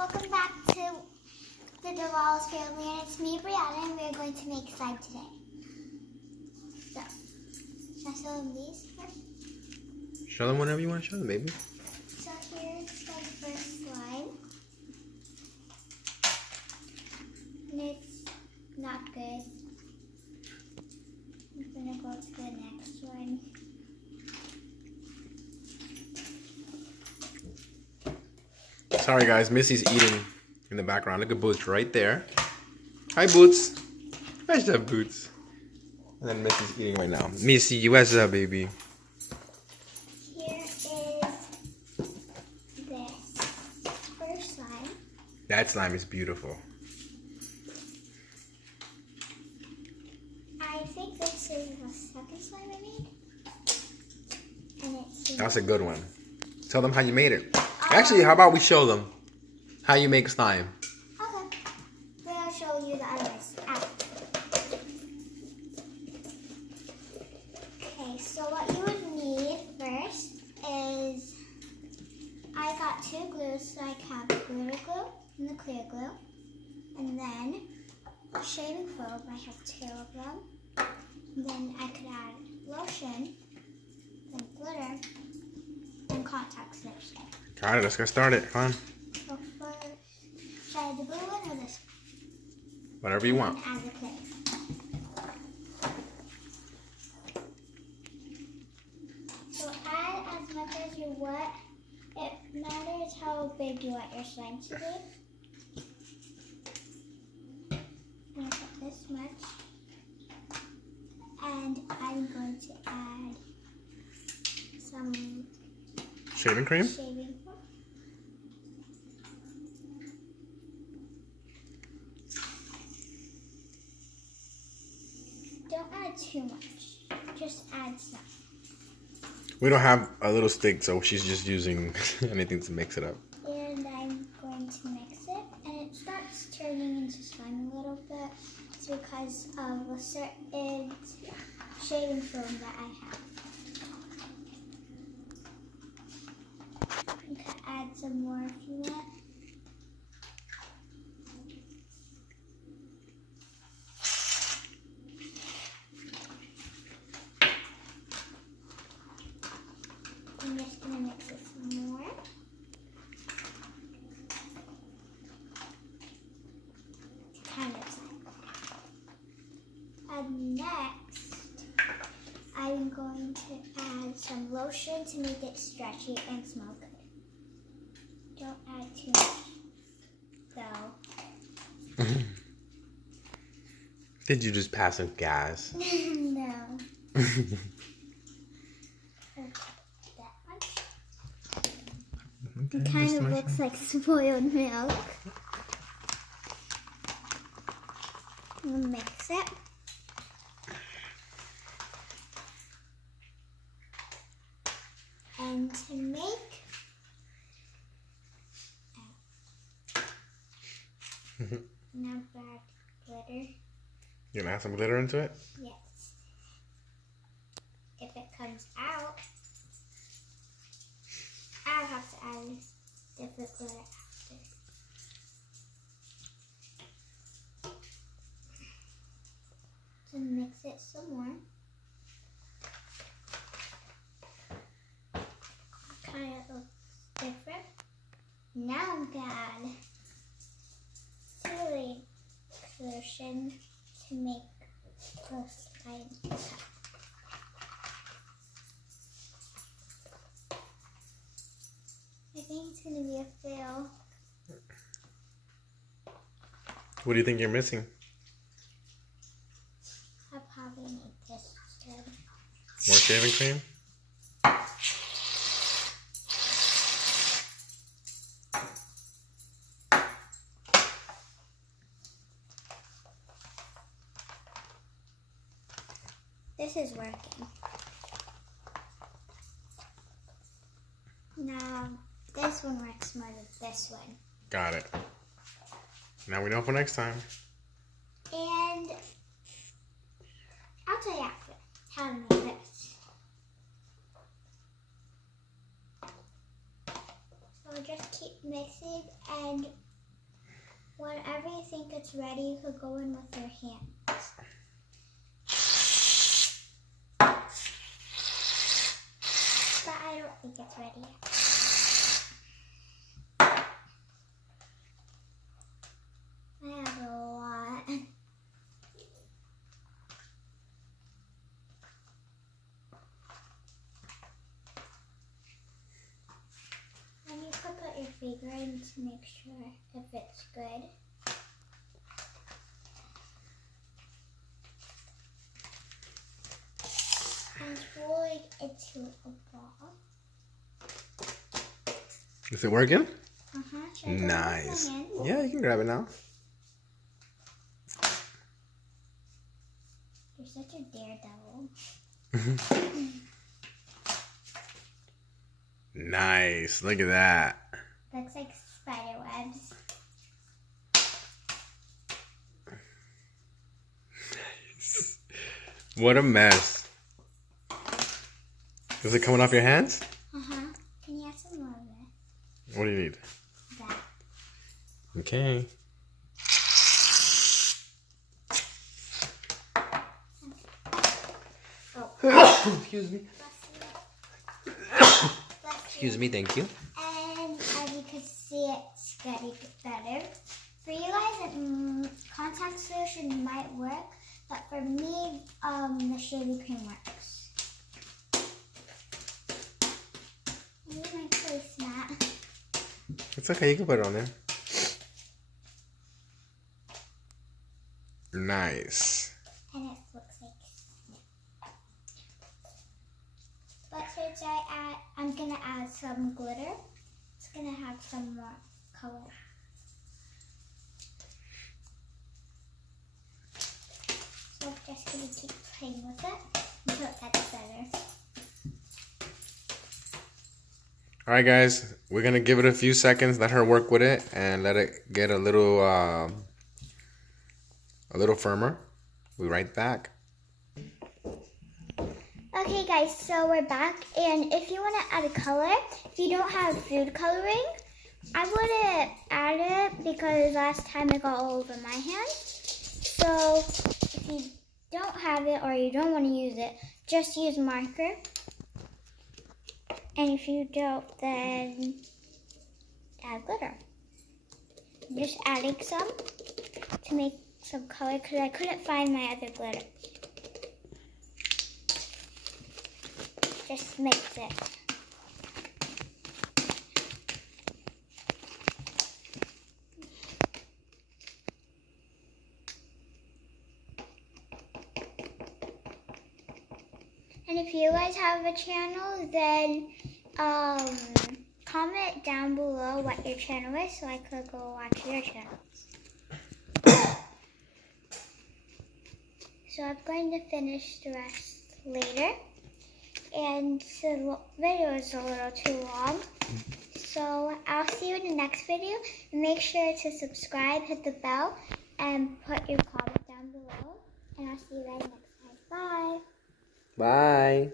welcome back to the Duvall's family, and it's me, Brianna, and we're going to make slime today. So, should I show them these first? Show them whatever you want to show them, baby. So here's my first slime. And it's not good. I'm gonna go to the next one. Sorry guys, Missy's eating in the background. Look at Boots right there. Hi Boots. Where's that Boots? And then Missy's eating right now. Missy, where's that baby? Here is this first slime. That slime is beautiful. I think this is the second slime I made. And it's That's a good one. Tell them how you made it. Actually, how about we show them how you make slime? okay. Then I'll show you the others after. Okay, so what you would need first is I got two glues, so I have glitter glue and the clear glue. And then shaving foam, I have two of them. And then I could add lotion, then glitter, and contact strips. Got it, let's get started. Come on. So first, should I add the blue one or this one? Whatever you want. And add the clay. So add as much as you want. It matters how big you want your slime to be. I'm going to put this much. And I'm going to add some Shaving cream? shaving foam. Don't add too much. Just add some. We don't have a little stick, so she's just using anything to mix it up. And I'm going to mix it. And it starts turning into slime a little bit. It's because of a certain shaving foam that I have. You can add some more if you want. I'm just going to mix it some more. It's kind of slime. And next, I'm going to add some lotion to make it stretchy and smell good. Don't add too much, though. Did you just pass some gas? No. That much. It kind of looks like spoiled milk. We'll mix it. And to make now add glitter. You gonna add some glitter into it? Yes. If it comes out, I'll have to add different glitter after. To mix it some more. Kind of looks different. Now I'm gonna add chili lotion to make the slime cut. I think it's gonna be a fail. What do you think you're missing? I probably need this instead. More shaving cream? This is working. Now, this one works more than this one. Got it. Now we know for next time. And I'll tell you after how to make this. So just keep mixing and whenever you think it's ready, you could go in with your hands. But I don't think it's ready yet. I have a lot. And you could put your finger in to make sure if it's good. And roll it into a ball. Is it working? Uh-huh. Should I go with my Nice. hands? Yeah, you can grab it now. You're such a daredevil. Nice. Look at that. Looks like spider webs. What a mess. Is it coming off your hands? Uh-huh. Can you have some more of it? What do you need? That. Okay. Oh. Excuse me. Bless you. Excuse me, thank you. And as you can see, it's getting better. For you guys, contact solution might work, but for me, the shaving cream works. Maybe my placemat. It's okay, you can put it on there. Nice. And it looks like. But since I'm gonna add some glitter. It's gonna have some more color. So I'm just gonna keep playing with it until it gets better. All right, guys, we're gonna give it a few seconds, let her work with it, and let it get a little firmer. We'll be right back. Okay guys, so we're back, and if you want to add a color, if you don't have food coloring, I wouldn't add it because last time it got all over my hands. So if you don't have it or you don't want to use it, just use marker. And if you don't, then add glitter. I'm just adding some to make some color because I couldn't find my other glitter. Just mix it. And if you guys have a channel, then comment down below what your channel is so I could go watch your channel. So I'm going to finish the rest later. And the video is a little too long. So I'll see you in the next video. Make sure to subscribe, hit the bell, and put your comment down below. And I'll see you guys next time. Bye. Bye.